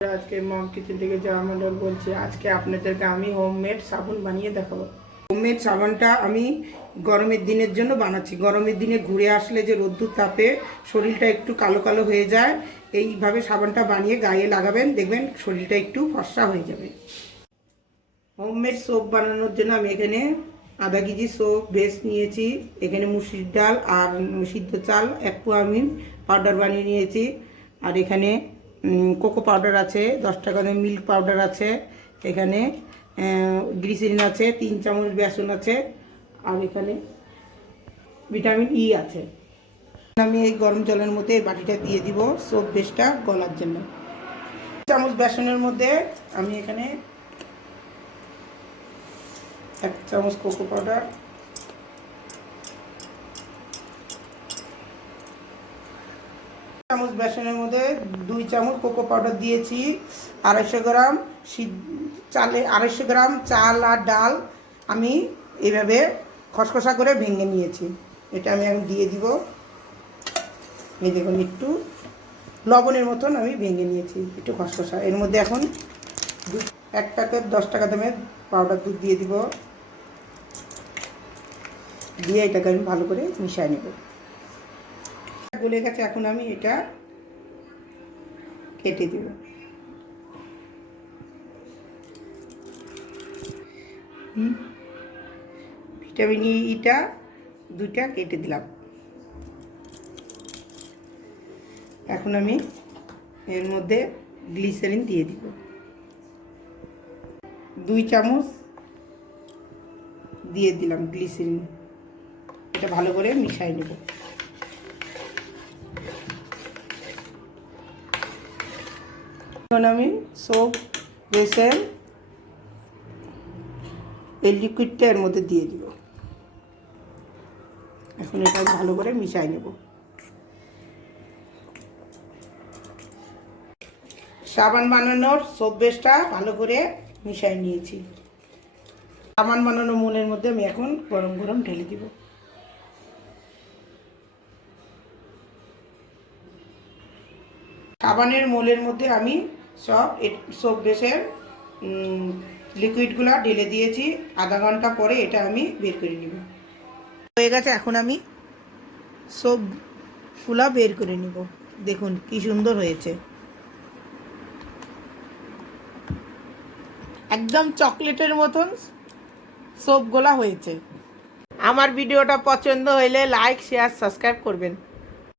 আজকে মম কিচেন থেকে যাওয়া মডেল বলছি। আজকে আপনাদেরকে আমি হোমমেড সাবান বানিয়ে দেখাবো। হোমমেড সাবানটা আমি গরমের দিনের জন্য বানাচ্ছি। গরমের দিনে ঘুরে আসলে যে রোদ্দুর তাপে শরীরটা একটু কালো কালো হয়ে যায়, এইভাবে সাবানটা বানিয়ে গায়ে লাগাবেন, দেখবেন শরীরটা একটু ফর্সা হয়ে যাবে। হোমমেড সোপ বানানোর জন্য আমি এখানে আধা কেজি সোপ বেস নিয়েছি। এখানে মুসুর ডাল আর সিদ্ধ চাল 1 পোয়া আমি পাউডার বানিয়ে নিয়েছি। আর এখানে কোকো পাউডার আছে, 10 টাকা দামের মিল্ক পাউডার আছে, এখানে গ্লিসারিন আছে, 3 চামচ বেসন আছে, আর এখানে ভিটামিন ই আছে। আমি এই গরম জলের মধ্যে এই বাটিটা দিয়ে দিব সোপ বেসটা গলার জন্য। 1 চামচ বেসনের মধ্যে আমি এখানে 1 চামচ কোকো পাউডার, 1 চামচ বেসনের মধ্যে 2 চামচ কোকো পাউডার দিয়েছি। 250 গ্রাম চালে 250 গ্রাম চাল আর ডাল আমি এইভাবে খসখসা করে ভেঙে নিয়েছি। এটা আমি এখন দিয়ে দিব। এই দেখুন একটু লবণের মতন আমি ভেঙে নিয়েছি, একটু খসখসা। এর মধ্যে এখন 1 প্যাকেট 10 টাকা দামের পাউডার দুধ দিয়ে দিব। দিয়ে এটাকে আমি ভালো করে মিশিয়ে নেব। গলে গেছে, এখন আমি এটা কেটে দেব। ভিটামিন ইটা 2টা কেটে দিলাম। এখন আমি এর মধ্যে গ্লিসারিন দিয়ে দিব। 2 চামচ দিয়ে দিলাম গ্লিসারিন। এটা ভালো করে মিশিয়ে নেব। এখন আমি সোপ বেসের এই লিকুইডটা এর মধ্যে দিয়ে দিব। এখন এটা ভালো করে মিশিয়ে নেব। সাবান বানানোর সোপ বেসটা ভালো করে মিশিয়ে নিয়েছি। সাবান বানানোর মোলের মধ্যে আমি এখন গরম গরম ঢেলে দিব। সাবানের মোলের মধ্যে আমি সব সোপ বেসের লিকুইডগুলো ঢেলে দিয়েছি। আধা ঘন্টা পরে এটা আমি বের করে নিব। হয়ে গেছে, এখন আমি সোপগুলা বের করে নিব। দেখুন কি সুন্দর হয়েছে, একদম চকলেটের মতন সোপগুলা হয়েছে। আমার ভিডিওটা পছন্দ হইলে লাইক, শেয়ার, সাবস্ক্রাইব করবেন।